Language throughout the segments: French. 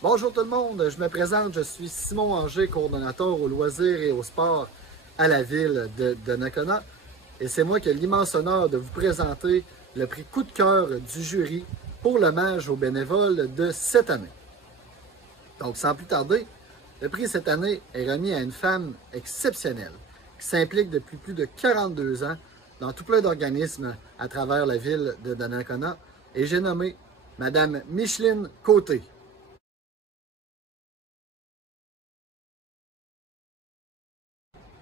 Bonjour tout le monde, je me présente, je suis Simon Anger, coordonnateur aux loisirs et au sport à la ville de Donnacona. Et c'est moi qui ai l'immense honneur de vous présenter le prix coup de cœur du jury pour l'hommage aux bénévoles de cette année. Donc sans plus tarder, le prix cette année est remis à une femme exceptionnelle qui s'implique depuis plus de 42 ans dans tout plein d'organismes à travers la ville de Donnacona. Et j'ai nommé Madame Micheline Côté.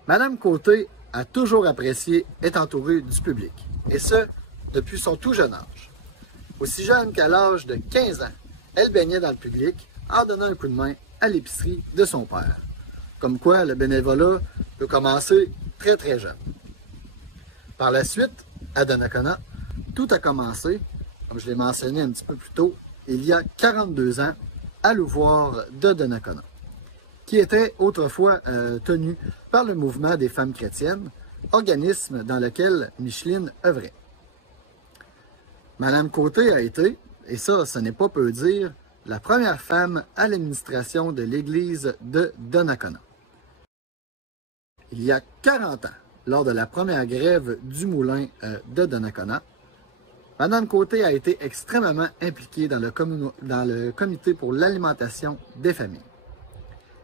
Madame Côté a toujours apprécié être entourée du public, et ce, depuis son tout jeune âge. Aussi jeune qu'à l'âge de 15 ans, elle baignait dans le public en donnant un coup de main à l'épicerie de son père. Comme quoi, le bénévolat peut commencer très très jeune. Par la suite, à Donnacona, tout a commencé, comme je l'ai mentionné un petit peu plus tôt, il y a 42 ans, à l'ouvroir de Donnacona, qui était autrefois tenu par le mouvement des femmes chrétiennes, organisme dans lequel Micheline œuvrait. Madame Côté a été, et ça, ce n'est pas peu dire, la première femme à l'administration de l'église de Donnacona. Il y a 40 ans, lors de la première grève du moulin de Donnacona, Madame Côté a été extrêmement impliquée dans le comité pour l'alimentation des familles.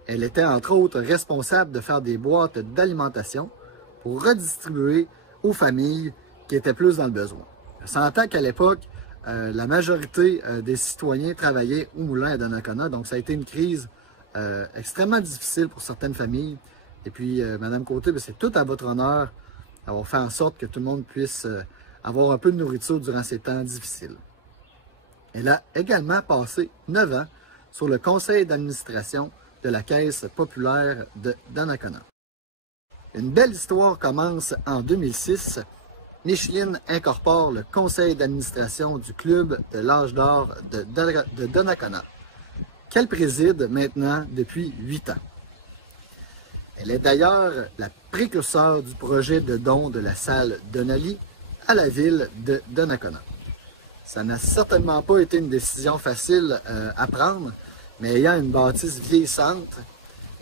Elle était entre autres responsable de faire des boîtes d'alimentation pour redistribuer aux familles qui étaient plus dans le besoin. On s'entend qu'à l'époque, la majorité des citoyens travaillaient au moulin à Donnacona, donc ça a été une crise extrêmement difficile pour certaines familles. Et puis, Madame Côté, c'est tout à votre honneur d'avoir fait en sorte que tout le monde puisse avoir un peu de nourriture durant ces temps difficiles. Elle a également passé 9 ans sur le conseil d'administration de la Caisse populaire de Donnacona. Une belle histoire commence en 2006. Micheline incorpore le conseil d'administration du club de l'âge d'or de Donnacona, qu'elle préside maintenant depuis 8 ans. Elle est d'ailleurs la précurseur du projet de don de la salle Donnelly à la ville de Donnacona. Ça n'a certainement pas été une décision facile à prendre, mais ayant une bâtisse vieillissante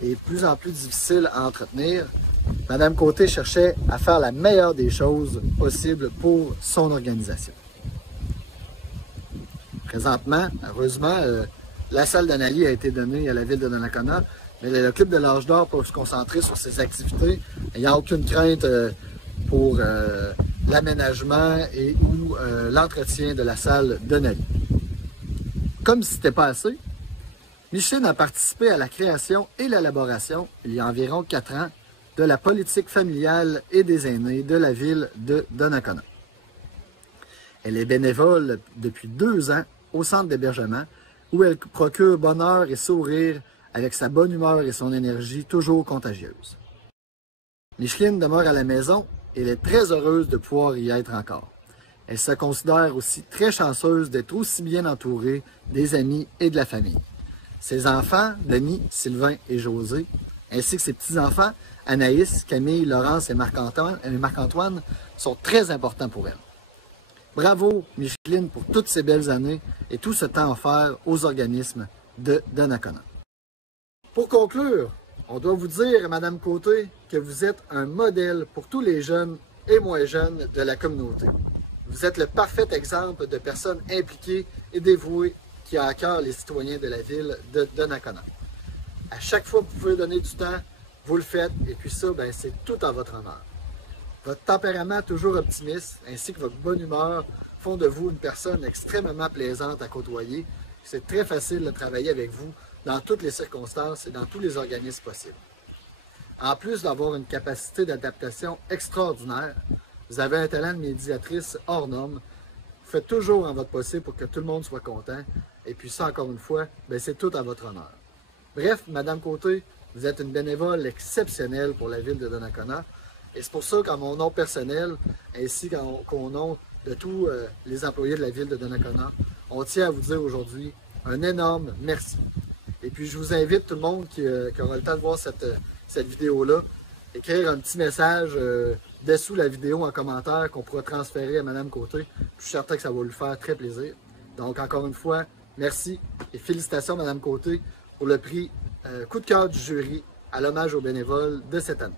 et de plus en plus difficile à entretenir, Madame Côté cherchait à faire la meilleure des choses possibles pour son organisation. Présentement, heureusement, la salle d'Anali a été donnée à la ville de Donnacona, mais le club de l'âge d'or peut se concentrer sur ses activités. Il n'y a aucune crainte pour l'aménagement et ou l'entretien de la salle Donnelly. Comme si ce n'était pas assez, Micheline a participé à la création et l'élaboration, il y a environ 4 ans, de la politique familiale et des aînés de la ville de Donnacona. Elle est bénévole depuis 2 ans au centre d'hébergement, où elle procure bonheur et sourire avec sa bonne humeur et son énergie toujours contagieuse. Micheline demeure à la maison et elle est très heureuse de pouvoir y être encore. Elle se considère aussi très chanceuse d'être aussi bien entourée des amis et de la famille. Ses enfants, Denis, Sylvain et José, ainsi que ses petits-enfants, Anaïs, Camille, Laurence et Marc-Antoine, sont très importants pour elle. Bravo, Micheline, pour toutes ces belles années et tout ce temps offert aux organismes de Donnacona. Pour conclure, on doit vous dire, Madame Côté, que vous êtes un modèle pour tous les jeunes et moins jeunes de la communauté. Vous êtes le parfait exemple de personnes impliquées et dévouées qui a à cœur les citoyens de la ville de Donnacona. À chaque fois que vous pouvez donner du temps, vous le faites, et puis ça, c'est tout en votre honneur. Votre tempérament toujours optimiste, ainsi que votre bonne humeur, font de vous une personne extrêmement plaisante à côtoyer. C'est très facile de travailler avec vous dans toutes les circonstances et dans tous les organismes possibles. En plus d'avoir une capacité d'adaptation extraordinaire, vous avez un talent de médiatrice hors norme. Vous faites toujours en votre possible pour que tout le monde soit content. Et puis ça, encore une fois, c'est tout à votre honneur. Bref, Madame Côté, vous êtes une bénévole exceptionnelle pour la ville de Donnacona. Et c'est pour ça qu'en mon nom personnel, ainsi qu'au nom de tous les employés de la ville de Donnacona, on tient à vous dire aujourd'hui un énorme merci. Et puis je vous invite tout le monde qui aura le temps de voir cette vidéo-là, écrire un petit message dessous la vidéo en commentaire qu'on pourra transférer à Madame Côté. Je suis certain que ça va lui faire très plaisir. Donc encore une fois, Merci et félicitations, Mme Côté, pour le prix coup de cœur du jury à l'hommage aux bénévoles de cette année.